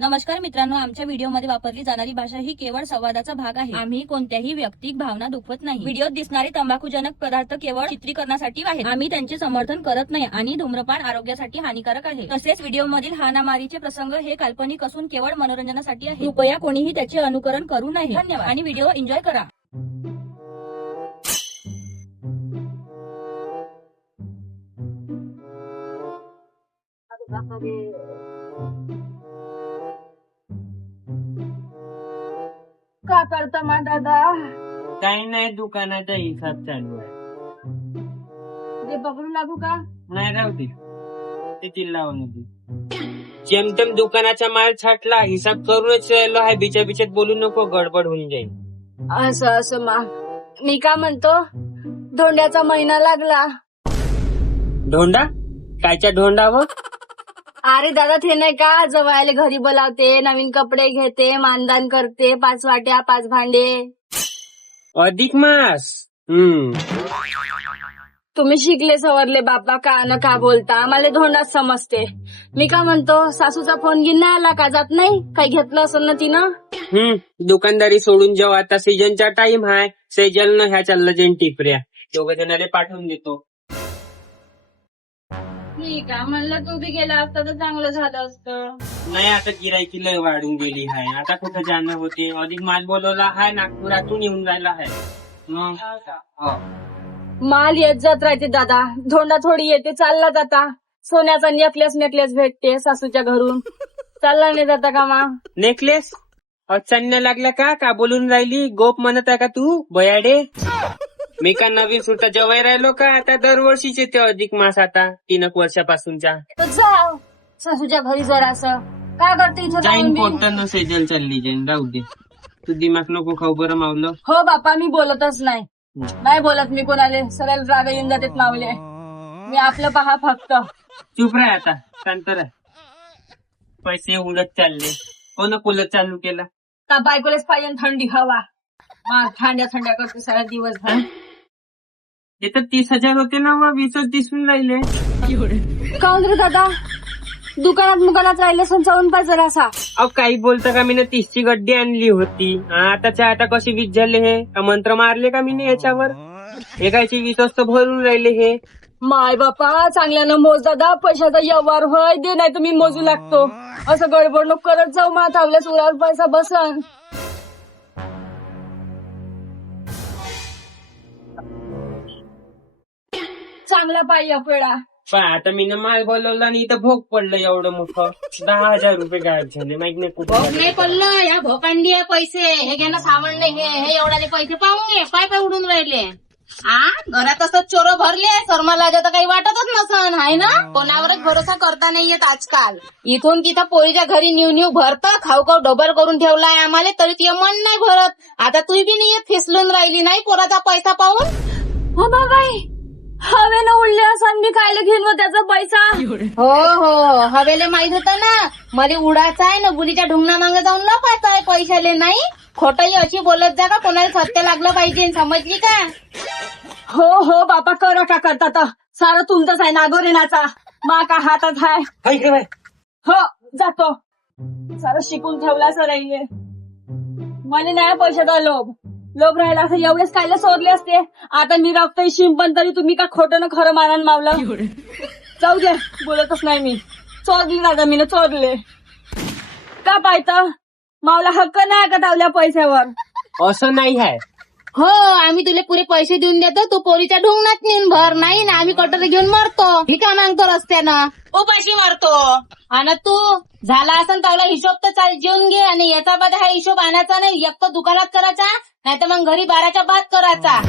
नमस्कार मित्रांनो, आमच्या व्हिडिओमध्ये वापरली जाणारी भाषा ही केवळ संवादाचा भाग आहे. आम्ही कोणत्याही वैयक्तिक भावना दुखवत नाही. व्हिडिओत दिसणारे तंबाखूजनक पदार्थ केवळ चित्रीकरणासाठी आहेत. आम्ही त्यांचे समर्थन करत नाही आणि धूम्रपान आरोग्यासाठी हानिकारक आहे. तसेच व्हिडिओमधील हाणामारीचे प्रसंग हे काल्पनिक असून केवळ मनोरंजनासाठी आहे. कृपया कोणीही त्याचे अनुकरण करू नये. धन्यवाद आणि व्हिडिओ एन्जॉय करा. का करता मा दादा? काही नाही, दुकानाचा हिसाब चालू आहे. ते पकडू लागू का? नाही, राहू दे, ते चिल्लावून होती. जेमतेम दुकानाचा माल छाटला, हिसाब करूनच राहिलो आहे. बिच्या बिच्यात बोलू नको, गडबड होऊन जाईल. असं मा, मी का म्हणतो, धोंड्याचा महिना लागला. ढोंडा? कायच्या ढोंडावर? अरे दादा, ते नाही का जवळले घरी बोलावते, नवीन कपडे घेते, मानदान करते, 5 वाट्या 5 भांडे. अधिक मास. तुम्ही शिकले सवरले बापा, का न का बोलता, मला धोंडाच समजते. मी का म्हणतो, सासूचा फोन घेऊन नाही आला का? जात नाही काही घेतलं असं ना तिनं? दुकानदारी सोडून जेव्हा आता सीजनचा टाइम आहे, सेजल न ह्या चाललं जेन टिपऱ्या दोघ जणाले पाठवून देतो. ठीक आहे, म्हणलं तू बी गेला असता तर चांगलं झालं असतं. नाही, आता गिरायकी लय वाढून गेली आहे. आता कुठं जाणं होते. अधिक माल बोलवला आहे, नागपुरातून येऊन जायला आहे. मग हो. माल येत जात राहते दादा, धोंडा थोडी येते, चालला जाता. सोन्याचा नेकलेस भेटते सासूच्या घरून. चालला नाही जाता का मा? नेकलेस अचान्य लागला का बोलून राहिली? गोप म्हणत आहे का तू बयाडे? मी का नवीन सुद्धा जवळ राहिलो का? आता दरवर्षीच येते अधिक मास, आता 3 वर्षापासूनचा. तर जा सासूच्या घरी जरासं. काय करते इथं जाईन राहून बी? पोटं न सेजल चालली जाईन, राहू दे. तू दिमाग नको खाऊ बरं मावलं. हो बापा, मी बोलतच नाही बोलत मी कोणाले. सरळ राग येऊन जातात मावले. मी आपलं पहा फक्त. चुप राह आता, शांत राह. पैसे उडत चालले. कोण कूलर चालू केला? का बायकोलेच पाहिजे थंडी हवा. मार थंड्या करते सारा दिवसभर. हे तर 30,000 होते ना, व 20च दिसून राहिले. काऊन रे दादा, दुकानात राहिले संचावून पाहिजे जरासा. अहो, काही बोलता का? मी 30ची गड्डी आणली होती. आताच्या आता कशी 20 झाले? हे का मंत्र मारले का मी याच्यावर? हे कायची 20 भरून राहिले हे. माय बापा, चांगल्यानं मोज दादा, पैशाचा व्यवहार होय दे, नाही तर मी मोजू लागतो. असं गडबड नको करत जाऊ, मात आपल्या सुरावर पैसा बसन. चांगला पाहिजे पेडा. पण आता मी माल बोलवला आणि इथं भोग पडलं एवढं मोठं. 10,000 रुपये गायब झाले, माहित नाही कुठे. भोग नाही पडलं, या भोकांडी आहे पैसे. हे घेणं सावण नाही, हे एवढ्याले पैसे पाहून घे. पाय उडून राहिले. घरात असं चोर भरले, शर्मा लाजा तर काही वाटतच नसन, हाय ना? कोणावरच भरोसा करता नाही येत आजकाल. इथून तिथं पोरीच्या घरी न्यू भरतं, खाऊ डबल करून ठेवलाय आम्हाला, तरी ते मन नाही भरत. आता तू बी नाही येत, फिसलून राहिली नाही पोराचा पैसा पाहून. हो बाबाई, हवेनं उडले असं मी कायले घेईन मग त्याचा पैसा. हो, हवेले माहित होतं ना, मला उडायचं आहे ना, बुलीच्या ढुंगणा मागे जाऊन लपायचं आहे पैशाले. नाही खोटंही अशी बोलत जा का कोणाला सत्य लागलं पाहिजे, समजली का? हो बापा, करा का करता तर सारं तुमचंच आहे. नागोरेनाचा मा का हातात आहे. हो जातो. सारं शिकून ठेवला सर राहिले. मला नाही पैशाचा लोभ राहिला असं एवढेच कायला सोडले असते. आता मी राखतोय शिंपण, तरी तुम्ही का खोटं न खरं मानान मावलं. जाऊ दे, बोलतच नाही मी. चोरली दादा, मी चोरले का पाहतं. मावला हक्क नाही का तावल्या पैशावर. असं नाही आहे. हो, आम्ही तुला पुरे पैसे देऊन देतो, तू पोरीच्या ढुंगणात नेऊन भर. नाही ना, आम्ही कटोरी घेऊन मरतो, भिका मागतो रस्त्यानं, उपाशी मरतो. आणि तू झाला असेल तावला हिशोब तर चाल जेवून घे. आणि याचा बाद हा हिशोब आणायचा नाही, एक दुकानात करायचा, नाही तर मग घरी 12च्या बाद करायचा.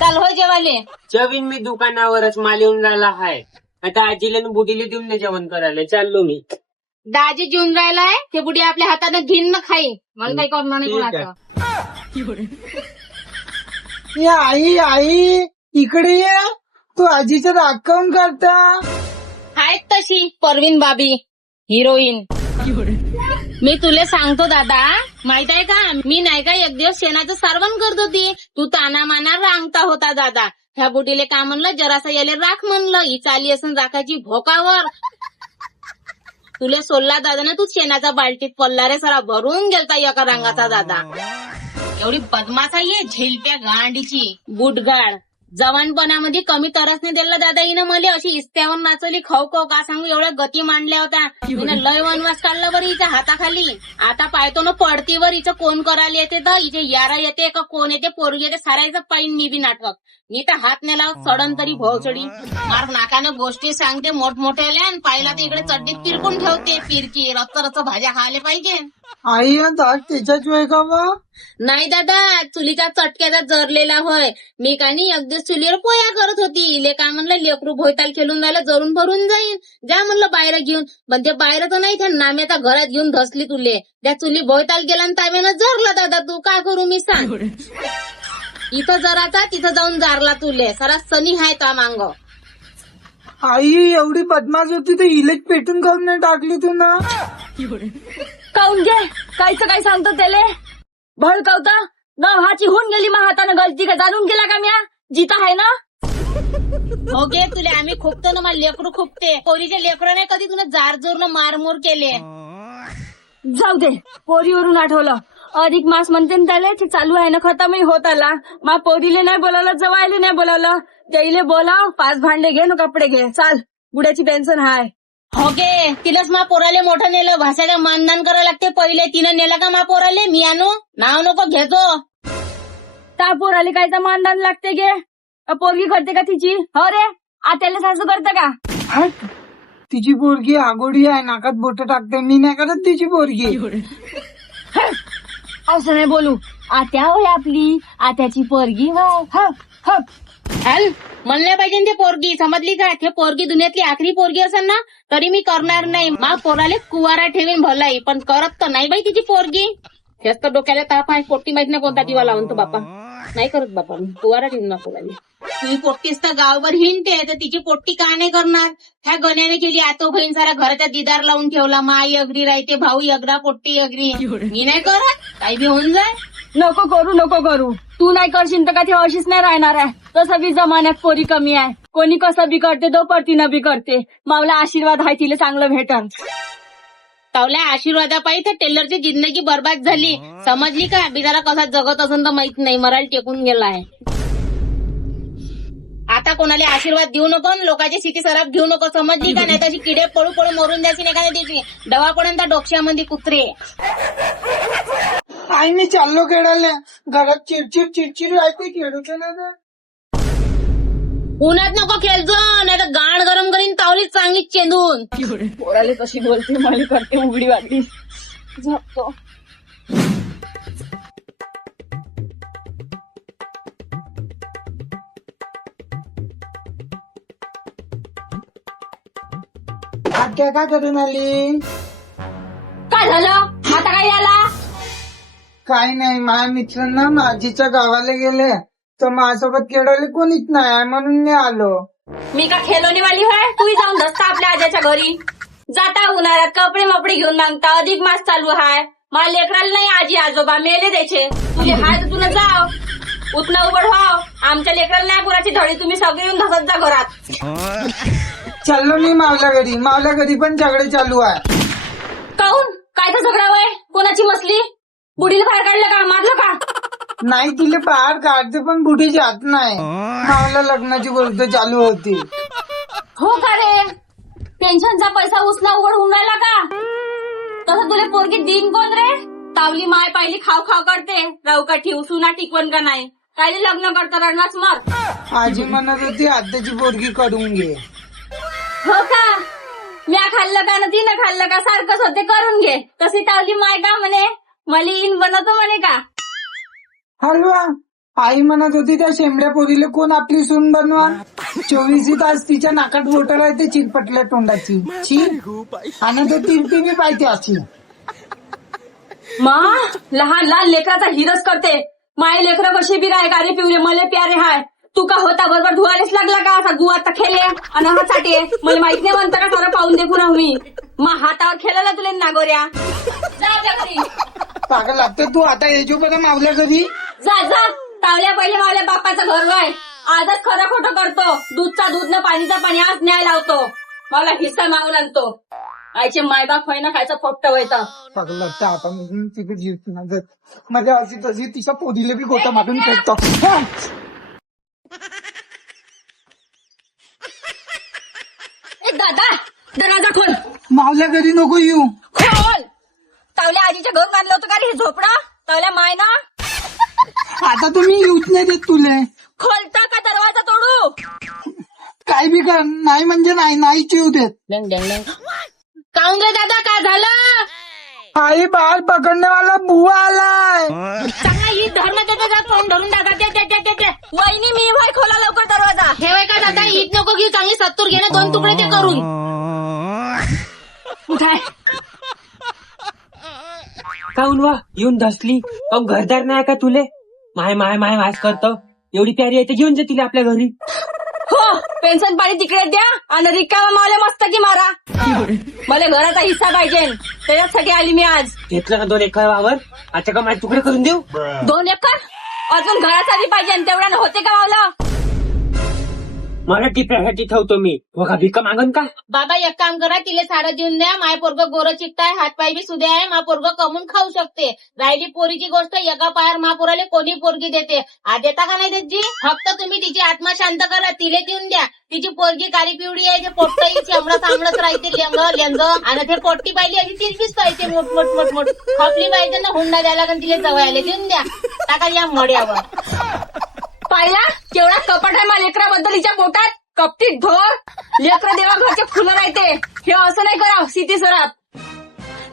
चाल होय जेवाले. जवीन मी दुकानावरच माल येऊन राहिला आहे. आता आजीला न बुडीला देऊन नाही जेवण करायला चाललो मी. दाजी जेवून राहिलाय, ते बुडी आपल्या हातानं घेईन न खाईन. मला काही करणार नाही कोणाचं. आई इकडे ये. तू आजीचं राग काऊन करता? आहेत तशी परवीन बाबी, हिरोईन. मी तुला सांगतो दादा, माहित आहे का, मी नाही का एक दिवस शेणाचं सारवण करत होती. तू ताना माना रांगता होता दादा. ह्या बुटीले का म्हणलं, जरासा याले राख म्हणलं. ही चाली असून राखाची भोकावर. तुले सोडला दादा ना, तू शेणाचा बाल्टीत पडला रे, सारा भरून गेलता एका रंगाचा दादा. एवढी बदमाश आहे झेलप्या गांडीची बुटगाड. जवानपणामध्ये कमी तरस नाही दिला दादा हिनं मला. अशी इस्त्यावर नाचवली खाऊ खाऊ का सांगू, एवढ्या गती मांडल्या होत्या हिनं. लय वनवास काढला बरं हिच्या हाताखाली. आता पाहतो ना पडतीवर हिचं कोण करायला येते, तर हिचे यारा येते का कोण येते, पोरगी येते, सारायचं पाहिजे मी बी नाटक. मी तर हात नेला सडन तरी भोवचडी मार नाकानं गोष्टी सांगते मोठमोठ्याल्या, आणि पाहिला तर इकडे चड्डीत पिरकून ठेवते फिरकी. रच रच भाज्या खायला पाहिजे. आई दाग त्याच्याच वेळ का बा? नाही दादा, चुलीच्या चटक्याचा जरलेला होय. मी का नाही अगदीच चुलीवर पोया करत होती. इले काय म्हणलं लेकरू भोयताल खेळून राहिलं, जरून भरून जाईल, जा म्हणलं बाहेर घेऊन. पण ते बाहेर तर नाही, त्या नाम्याचा घरात घेऊन धसली तुले. त्या चुली भोयताल गेला आणि ताब्यानं जरला दादा. तू काय करू मी सांग. इथं जराचा तिथं जाऊन जारला तुले. सारा सनी हाय ता मांग. आई एवढी बदमाश होती तर इलेच पेटून काऊन नाही टाकली तू ना? काऊन घे कायचं काय सांगतो त्याले भडकावता न हाची होऊन गेली मा हातानं गलती का जाणून गेला का म्या जिता आहे ना. हो गे तुले आम्ही खुपतो ना, मला लेकरू खुपते. पोरीचे लेकरं नाही कधी तुला जारजोरनं मारमोर केले. जाऊ दे, पोरीवरून आठवलं. अधिक मास म्हणते ना त्याला, ते चालू आहे ना, खतमही होत आला. मा पोरीले नाही बोलावलं, जवायले नाही बोलावलं, त्याईले बोलाव, 5 भांडे घे न कपडे घे, चाल बुड्याची पेन्शन हाय. हो गे तिलाच मा पोराले मोठं नेलं. भाषाला मानदान करावं लागते पहिले. तिनं नेलं का मा पोराले, मी आणू नाव नको घेतो. त्या पोराले कायचं मानदान लागते गे. पोरगी करते का तिची? हो रे, आत्याला सासू करते का? हट, तिची पोरगी आगोडी आहे, नाकात बोट टाकते. मी नाही करत तिची पोरगी. असं नाही बोलू. आत्या होय आपली, आत्याची पोरगी होय. हप हप. हल म्हणल्या पाहिजे ते पोरगी, समजली का? ते पोरगी दुनियातली आखरी पोरगी असेल ना तरी मी करणार नाही. मा पोराले कुवारा ठेवीन भलाई, पण करत तर नाही बाई तिची पोरगी. हेच तर डोक्याला ताप आहे. पोट्टी माहित नाही कोणता दिवा लावून तो बापा. नाही करत बापा, कुवारा ठेवून ना पोराले. तुझी पोट्टीच तर गावभर हिंडते, तर तिची पोट्टी का नाही करणार? ह्या गण्याने केली. आतो बहीण सारा घराचा दिदार लावून ठेवला. माई अगरी राहते, भाऊ अगरा, पोट्टी अगरी. मी नाही करत, काही बी होऊन जाय. नको करू नको करू. तू नाही करशील तर का ते अशीच नाही राहणार आहे. तसं बी जमान्यात पोरी कमी आहे. कोणी कसं बी करते, दोपरतीनं बी करते. मावला आशीर्वाद आहे तिला चांगलं भेटन. तावल्या आशीर्वादापायी तर टेलरची जिंदगी बर्बाद झाली. समजली का? बिचारा कसा जगत असून तर माहित नाही, मराल टेकून गेलाय. आता कोणाला आशीर्वाद देऊ नको, लोकांची स्थिती सराफ घेऊ नको, समजली का? नाही तशी किडे पळू पळू मरून द्यायची एखाद्या दिवशी. दवापर्यंत डोक्यामध्ये कुत्रे. आई मी चाललो खेळायला. घरात चिडचिड चिडचिड राहते, खेळतो ना. उन्हात नको खेळजो, नाही तर गाण गरम करीन तावली चांगली चेंदून. पोराले तशी बोलते, मला करते उघडी वागडी. झोपतो. आत्या काय करून आली? काय झालं आता? काय आला? काय नाही, माझ्या मित्रांना माझीच्या गावाला गेले तर माझ्यासोबत खेळायला कोणीच नाही म्हणून मी आलो. मी का खेळवणी वाली होय? तू जाऊन बसता आपल्या आजाच्या घरी. जाता उन्हाळ्यात कपडे मपडे घेऊन मागता. अधिक मास चालू हाय. मला लेकराला नाही आजी आजोबा मेले द्यायचे. तुझे हाय तर तुला जाव उठणं उघड व्हाव. आमच्या लेकराला नाही पुराची धडी. तुम्ही सगळे येऊन धसत जा घरात. चाललो मी मावल्या घरी. मावल्या घरी पण झगडे चालू आहे. काऊन? काय तर झगडा वय? कोणाची मसली? बुडीला बाहेर काढलं का? मारलं का? नाही तिले बाहेर काढते पण बुढी जात नाही. मावला लग्नाची गोष्ट चालू होती. हो का रे? पेन्शनचा पैसा उचला उघड होऊन राहिला का? तसं तुला पोरगी दिन कोण रे? तावली माय पाहिली खाव खाव करते. राहू का ठेवू सुना टिकवण का नाही? काय लग्न करता रडलाच मर. आजी म्हणत होती आत्याची पोरगी करून घे. हो का? म्या खाल्लं का ना तिनं खाल्लं का सारखंच होते, करून घे. तशी तावली माय का म्हणे मला इन बनवतो म्हणे का? हलवा आई म्हणत होती त्या शेंबड्या पोरीला कोण आपली सून बनवा. 24 तास तिच्या नाकात बोट राहते चिरपटल्या तोंडाची. ची आणि तो तिरती बी पाहिजे अशी. मा लहान लहान लेकराचा हिरस करते. माय लेकरं कशी बी राय का रे पिवले मले प्यारे हाय. तू का होता बरोबर धुवायलाच लागला का? असा गुवा आता खेळले आणि हा चाटे. मला माहित नाही म्हणता का सारं पाहून देखून मी मा हातावर खेळायला तुला नागोऱ्या. जा जा घरी. पागल लागते तू आता येजो बरं मावल्या घरी. जा जा. तावल्या पहिले मावल्या बापाचं घर वाय. आजच खरं खोटं करतो. दूधचा दूध न पाणीचा पाणी आज न्याय लावतो. मला हिस्सा मागून आणतो आईचे मायबाप होय ना खायचं फोट्ट व्हायचं. सगळं लढतं आता मी तिथे जीव ना जर माझ्या अशी तशी तिच्या पोरीला बी गोटा मारून फेकतो. ए दादा दरवाजा खोल. मावल्या घरी नको येऊ. खोल. तावल्या आजीच्या घरून आणलं होतं का रे हे झोपडा? तावल्या माय ना. आता तुम्ही येऊच नाही देत तुले. खोलता का दरवाजा तोडू? काय बी कर नाही म्हणजे नाही नाहीच येऊ देत. काऊन रे दादा काय झालं? आई बाल पकडणे वाला बुवा आलाय. चांगला ही धर्म देतो तोंड धरून दादा ते वहिनी मी भाई खोला लवकर दरवाजा. ठेवाय का दादा ईद नको घेऊ चांगली 70 घे ना 2 तुकडे ते करून. उठाय. काऊन वा येऊन धसली काऊन घरदार नाही का तुले? माय माय माय वास करतो. एवढी प्यारी आहे तर घेऊन जा तिला आपल्या घरी. हो पेन्शन पाणी तिकडे द्या आणि रिकामा मावल्या मस्त की मारा. मला घराचा हिस्सा पाहिजे त्याच्यासाठी आली मी आज. घेतलं का 2 एकर वावर? आता का माझे तुकडे करून देऊ? 2 एकर अजून घरासाठी पाहिजे आणि तेवढ्यानं होते का मावलं? मला टिप्यासाठी ठेवतो मी. बघा भिका मागन का? बाबा एक काम करा तिले साडं देऊन द्या. माय पोरग गोरं चिकटाय हातपाय बी सुद्या आहे. मा पोरग कमून खाऊ शकते. राहिली पोरीची गोष्ट एका पायावर मा पोराले कोणी पोरगी देते. देता का नाही देत जी? फक्त तुम्ही तिची आत्मा शांत करा तिले देऊन द्या. तिची पोरगी काळी पिवळी आहे ते पोट्टही चेंबडं चांगलंच राहते लेंग आणि ते पोट्टी पाहिली अशी तिरपीच पाहिजे मोठ मोठ मोठ मोठ खपली पाहिजे ना हुंडा द्यायला कारण तिले जवळले देऊन द्या. टाका या मड्यावर. पाहिला केवढा कपट आहे मला लेकराबद्दल हिच्या पोटात. कपटीत ढोर. लेकर देवा घरचे फुलं राहते. हे असं नाही करावं सिटी सरात.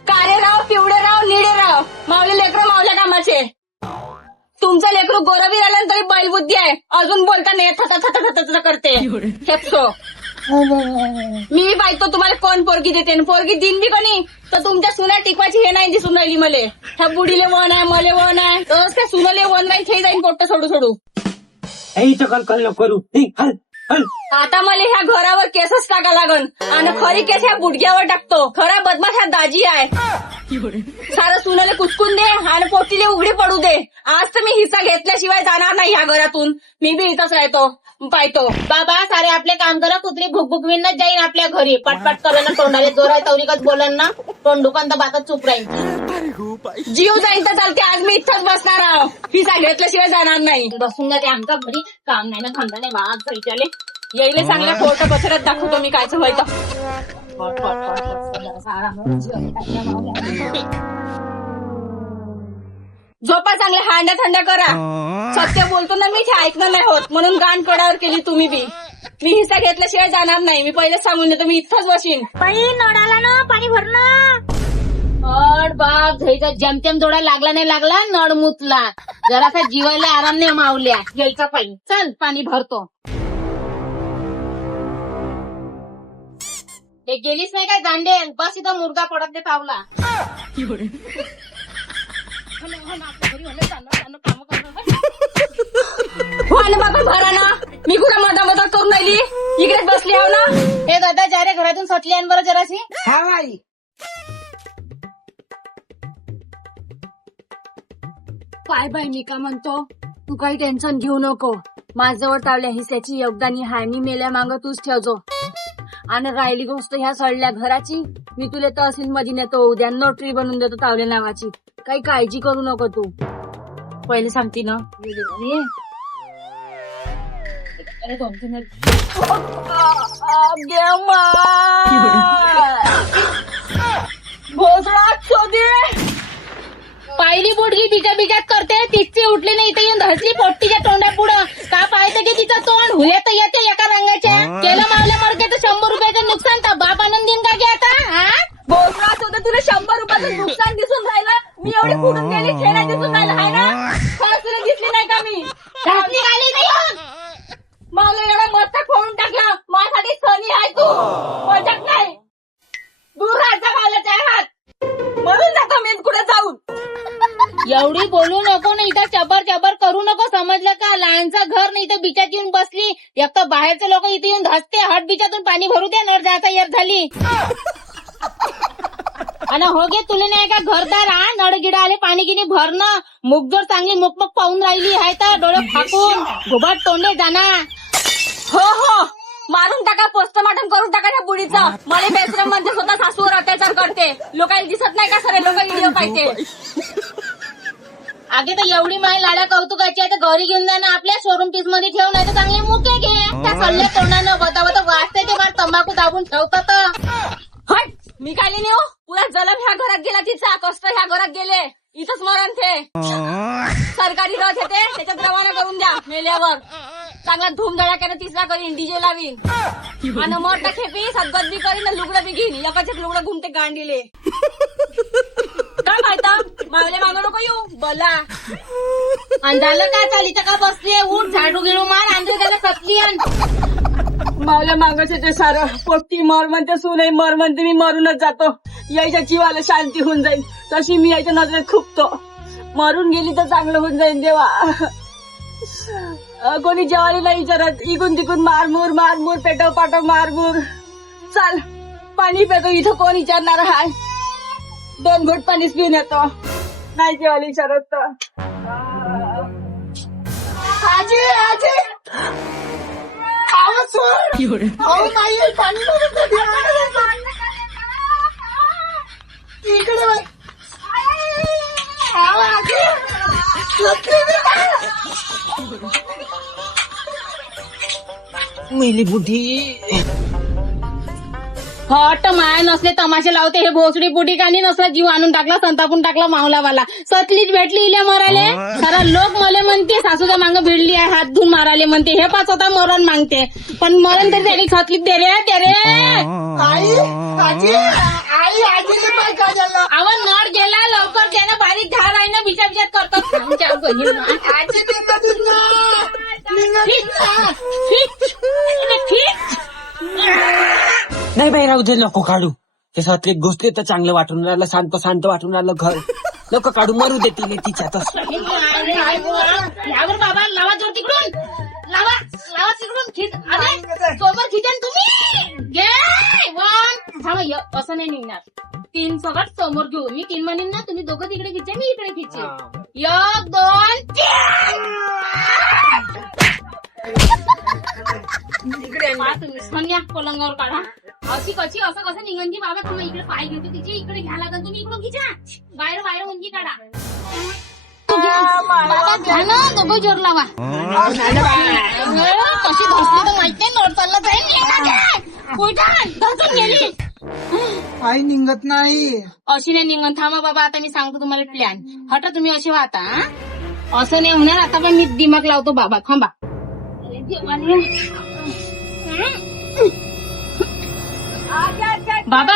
काळे राव पिवळे राव निळे राव मावले लेकर मावल्या कामाचे. तुमचं लेकरू गोरबी राहिलं तरी बैलबुद्धी आहे. अजून बोलता नाही थता करते. हेपसो मी पाहतो तुम्हाला कोण पोरगी देते. पोरगी दिन बी कोणी तर तुमच्या सुना टिकवायची हे नाही दिसून राहिली मले. ह्या बुडीले वन आहे मले वन आहे तसंच काय सुनले वन नाही थे जाईन पोट्ट सोडू सोडू. कल करू. हल हल. आता मला ह्या घरावर केसच टाका लागन आणि खरी केस ह्या बुडग्यावर टाकतो. खरा बदमाश ह्या दाजी आहे. सारं सुनाले कुचकून दे आणि पोटीले उघडी पडू दे. आज तर मी हिस्सा घेतल्याशिवाय जाणार नाही ह्या घरातून. मी बी इथंच राहतो पाहतो. बाबा सारे आपले काम करा. कुत्री भुकभुकवीनच जाईन आपल्या घरी. पटपट करा तोंडाले जोराय तवरिकच बोलन ना तोंड दुकान तर बातच चुप राहील. जीव जाईल तर चालते. आज मी इथंच बसणार आहो. हिस्सा घेतल्याशिवाय जाणार नाही. बसून जाते आमच्या घरी काम नाही ना धंदा नाही बा घरीच्याले. येईले चांगल्या कोर्ट बसऱ्यात दाखवतो मी कायचं व्हायचं. झोपा चांगल्या हांड्या थंड्या करा. सत्य बोलतो ना मी ते ऐकणं नाही होत म्हणून गाण कडावर केली तुम्ही बी. मी हिस्सा घेतल्याशिवाय जाणार नाही. मी पहिलेच सांगून देतो मी इथंच बसीन. बाई नळाला ना पाणी भरणं. अड बाप घ्यायचा जमतेम जोडा लागला नाही लागला नळ मुतला. जरासा जीवायला आराम नाही मावल्या. घ्यायचा पाणी चल पाणी भरतो. ते गेलीच नाही काय दांडे बस इथं मुर्गा पडत ते तावला. हो ना बाबा भरा ना. मी कुठं मदत करून राहिली. इकडेच बसली आहो ना. हे दादा जा रे घरातून सटली आण बरं जराशी. हा बाई. काय बाई मी का म्हणतो तू काही टेन्शन घेऊ नको. माझ्याजवळ तावल्या हिस्याची योगदानी हाय. मी मेल्या मागं तूच ठेवजो. आणि राहिली गोष्ट ह्या सडल्या घराची मी तुला तहसील मध्ये नेतो. उद्या नोटरी बनवून देतो तावल्या नावाची. काही काळजी करू नको तू. पहिले सांगते ना. पाहिली बुडगी तिच्या बिजात करते. तिची उठली नाही इथे येऊन धसली पोट्टीच्या तोंडा पुढं. का पाहायचं की तिचं तोंड हुल्या तर येते एका रंगाच्या. केलं मावल्या मडके तर 100 रुपयाचं नुकसान तर बाप आनंद देईन का घे आता. हा बोलणार होतं तुला 100 रुपयाचं नुकसान दिसून राहिलं. मी एवढी फुटून गेली खेळा दिसून राहिलं आहे ना. खरंच तुला दिसली नाही का मी निघाली नाही. मला एवढा मस्त फोडून टाकला. माझ्यासाठी सनी आहे तू. मजाक नाही. दूर राहायचा मावल्याच्या हात म्हणून नका मी कुठे जाऊन. एवढी बोलू नको ना इथं चबर चबर करू नको समजलं का. लहानचं घर नाही इथं बिचात येऊन बसली. एक तर बाहेरचे लोक इथे येऊन धसते. हट बिचातून पाणी भरू दे. नळ जायचा येर झाली. आणि हो गे तुला नाही का घरदार हा नळ गिडा आले पाणी गिनी भरणं. मुगजोर चांगली मुकमुक पाहून राहिली आहे तर डोळे फाकून घुबट तोंडे जाणार. हो हो मारून टाका, पोस्टमॉर्टम करून टाका त्या बुडीचं. मला बेसरम मध्ये स्वतः सासूवर अत्याचार करते. लोकांना दिसत नाही का सर, लोक व्हिडिओ पाहिजे. आगे तर एवढी माय लाड्या कौतुकाची आहे तर घरी घेऊन जा ना, आपल्या शोरूम पीस मध्ये ठेव, नाही तर चांगले मुके घे. त्या सल्ले तोंडानं बतावत वाचते ते बार तंबाखू दाबून ठेवतात. हट, मी काय नाही हो. पुरा जलम ह्या घरात गेला तिचा, कष्ट ह्या घरात गेले, इथंच मरण ते. सरकारी रथ येते त्याच्यात रवाना करून द्या. मेल्यावर चांगला धूमधडाक्यानं तिसरा करीन, डीजे लावीन आणि मोठा खेपी सद्गत बी करीन, लुगडं बी घेईन. एकाच लुगडं घुमते गांडीले. काय माहिती मागले मागं नको येऊ बला. आणि झालं का चालीचं का बसली, उठ झाडू गिळू मार, आणि त्याला सतली आण. मावल्या मागायचं ते सारं. पोट्टी मर म्हणते, सुनई मर म्हणते, मी मरूनच जातो. यायच्या जीवाला शांती होऊन जाईल, तशी मी यायच्या नजरेत खुपतो. मरून गेली तर चांगलं होऊन जाईल देवा. कोणी जेवायला नाही विचारत, इकून तिकून मारमूर मारमूर, पेटव पाटव मारमूर. चाल पाणी पेतो, इथं कोण विचारणार हाय. 2 घोट पाणीच पिऊन येतो, नाही जेवायला विचारत तर. आजी आजी आवाज सोड. अहो नाही पाणी नको द्या. इकडे बघ. अहो, आजी मेली बुढी. हट माय नसले तमाशे लावते हे भोसडी बुटी कानी नसला जीव आणून टाकला, संतापून टाकला मावलावाला. सतलीच भेटली इल्या मराले. सारा लोक मले म्हणते सासूच्या मागं भिडली आहे, हात धुवून माराले म्हणते. हे पाच होता मरण मागते, पण मरण तरी त्याला सतलीच दे रे दे रे. आई आजी आई आजीने काय काढलं. आवा नळ गेला लवकर, त्यानं बारीक धार आहे ना, बिचा बिचात करतात. आजी नाही बाई राहू दे, नको काढू. ते सातली गोष्टी तर चांगलं वाटून राहिलं, शांत शांत वाटून राहिलं घर. नको काढू, मरू दे तिने तिच्यातच. यावर बाबा लावा जोर तिकडून, लावा लावा तिकडून खिच. अरे सोबत खिचन तुम्ही घे. 1 थांबा, असं नाही निघणार. 3 सगळ्यात समोर घेऊ, मी 3 म्हणेन ना, तुम्ही दोघं तिकडे खिचे, मी इकडे खिचे. 1 2 3 तुम्ही सोन्या पलंगावर काढा. अशी कशी असं कसं निघंजी बाबा, तुम्ही इकडे पाय घेते तिचे, इकडे घ्या लागल, तुम्ही इकडून खिचा. बाहेर बाहेर उंची काढा. बाबा घ्या ना, दोघं जोर लावा. कशी धसली तर माहित नाही, नोट चालला जाईल. धसून गेली. आई निघत नाही. अशी नाही निघून. थांबा बाबा, आता मी सांगतो तुम्हाला प्लॅन. हटा तुम्ही असे वाहता. असं नाही होणार. आता पण मी दिमाग लावतो बाबा, थांबा. बाबा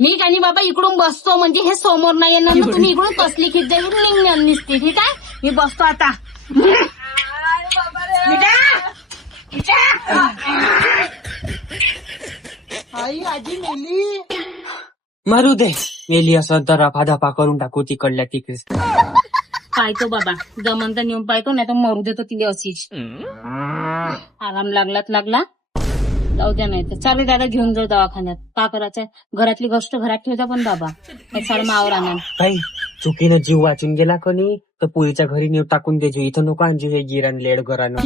मी आणि बाबा इकडून बसतो, म्हणजे हे समोर नाही येणार ना, तुम्ही इकडून कसली खिच जाईल निघणार निसते. ठीक आहे, मी बसतो आता. आई आजी मेली. मरू दे, मेली असं तर रफादफा करून टाकू तिकडल्या तिकडे. पाहतो बाबा, जमन तर नेऊन पाहतो, नाही तर मरू देतो तिथे अशीच. आराम लागलाच लागला, जाऊ द्या. नाही तर चालेल दादा, घेऊन जाऊ दवाखान्यात. का करायचंय, घरातली गोष्ट घरात ठेवता. पण बाबा सारं मावर आणा. काही चुकीनं जीव वाचून गेला कोणी तर पुरीच्या घरी नेऊ टाकून देजो. इथं नको आणजो हे गिरण लेड घरानं.